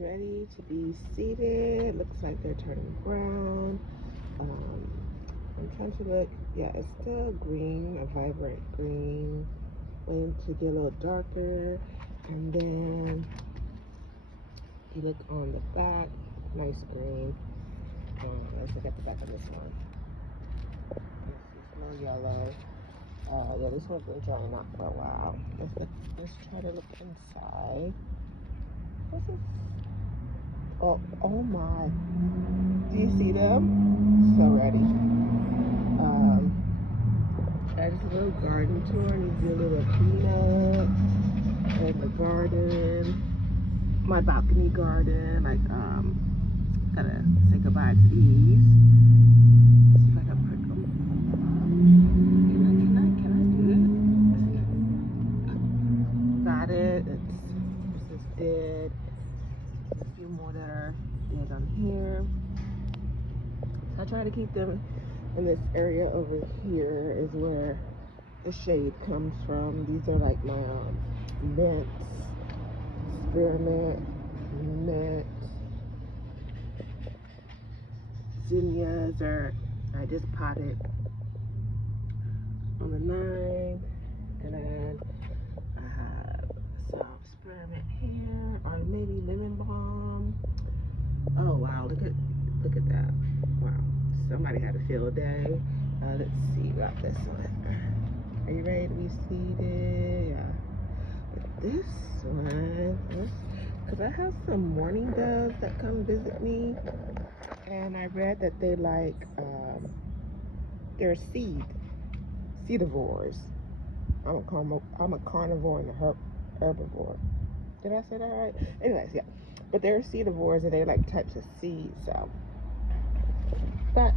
ready to be seeded. Looks like they're turning brown. I'm trying to look. Yeah, it's still green, a vibrant green. Waiting to get a little darker. And then you look on the back, nice green. Let's look at the back of this one. It's a little yellow. Yeah, this one's been drying out for a while. Let's try to look inside. What's this? Oh my. Do you see them? So ready. That's a little garden tour. And you do a little cleanup in the garden. My balcony garden. Like, gotta say goodbye to these. See if I can prick them. Can I do it? Got it. This is dead. There's a few more that are dead on here. So I try to keep them in this area over here is where the shade comes from. These are like my mint, spearmint, mint, zinnias, or I just potted on the 9, and then I have some spearmint here, or maybe lemon balm. Oh wow, look at that. Wow, somebody had a field day. Let's see about this one. Are you ready to be seated? Yeah. But this one, because I have some mourning doves that come visit me, and I read that they like they're seedivores. I'm a carnivore and a herbivore. Did I say that right? Anyways, yeah. But they're seedivores and they like types of seeds, so. But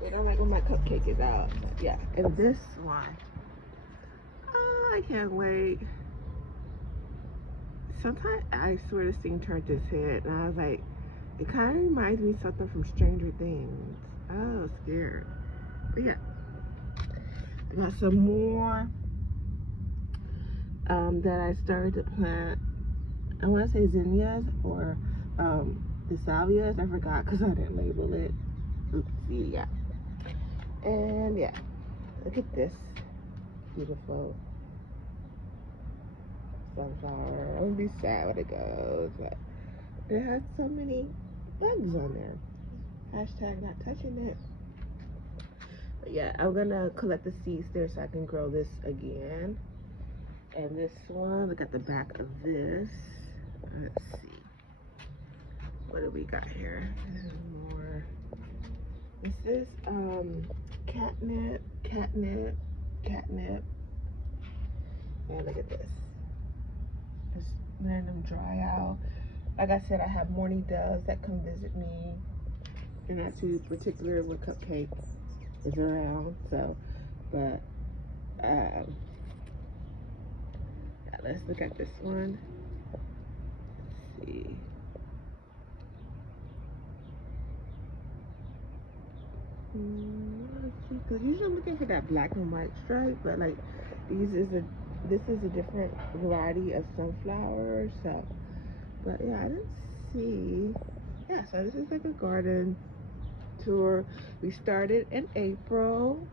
they don't like when my cupcake is out. But yeah, and this one, I can't wait. Sometimes I swear this thing turned its head, and I was like, it kind of reminds me of something from Stranger Things. I was scared. But yeah, I got some more that I started to plant. I want to say zinnias or the salvias. I forgot because I didn't label it. Let's see, yeah. And yeah, look at this beautiful sunflower. I'm gonna be sad when it goes, but it has so many bugs on there. Hashtag not touching it. But yeah, I'm gonna collect the seeds there so I can grow this again. And this one, look at the back of this. Let's see. What do we got here? More. This is catnip. And look at this. Just letting them dry out. Like I said, I have mourning doves that come visit me. They're not too particular when cupcake is around, so, but yeah, let's look at this one. Let's see. Because usually I'm looking for that black and white stripe, but like this is a different variety of sunflowers. So, but yeah, I didn't see. Yeah, so this is like a garden tour. We started in April.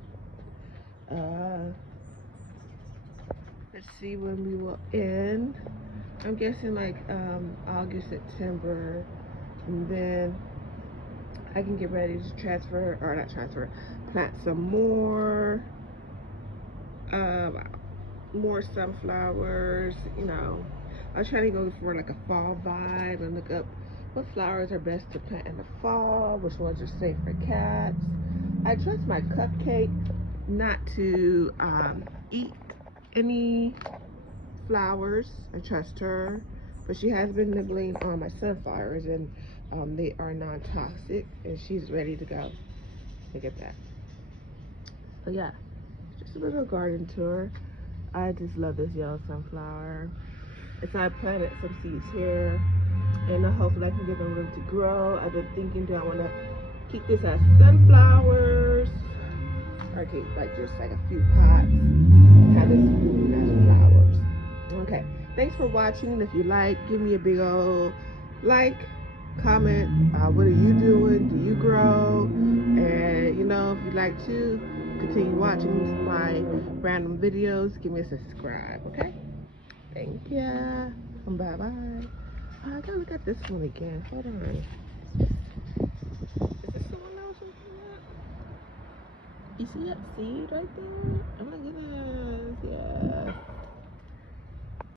Let's see when we will end. I'm guessing like August, September, and then I can get ready to transfer, or not transfer, plant some more sunflowers. You know, I was trying to go for like a fall vibe and look up what flowers are best to plant in the fall, which ones are safe for cats. I trust my cupcake not to eat any flowers. I trust her, but she has been nibbling on my sunflowers, and they are non-toxic, and she's ready to go. Look at that. So yeah, just a little garden tour. I just love this yellow sunflower. And so I planted some seeds here, and hopefully I can give them room to grow. I've been thinking, do I want to keep this as sunflowers, or keep like just like a few pots, have this as flowers. Okay, thanks for watching. If you like, give me a big old like, comment, what are you doing? Do you grow? And, you know, if you'd like to continue watching my random videos, give me a subscribe, okay? Thank ya. Bye-bye. I gotta look at this one again. Hold on. Is this the one I was looking at? You see that seed right there? Oh my goodness. Yes.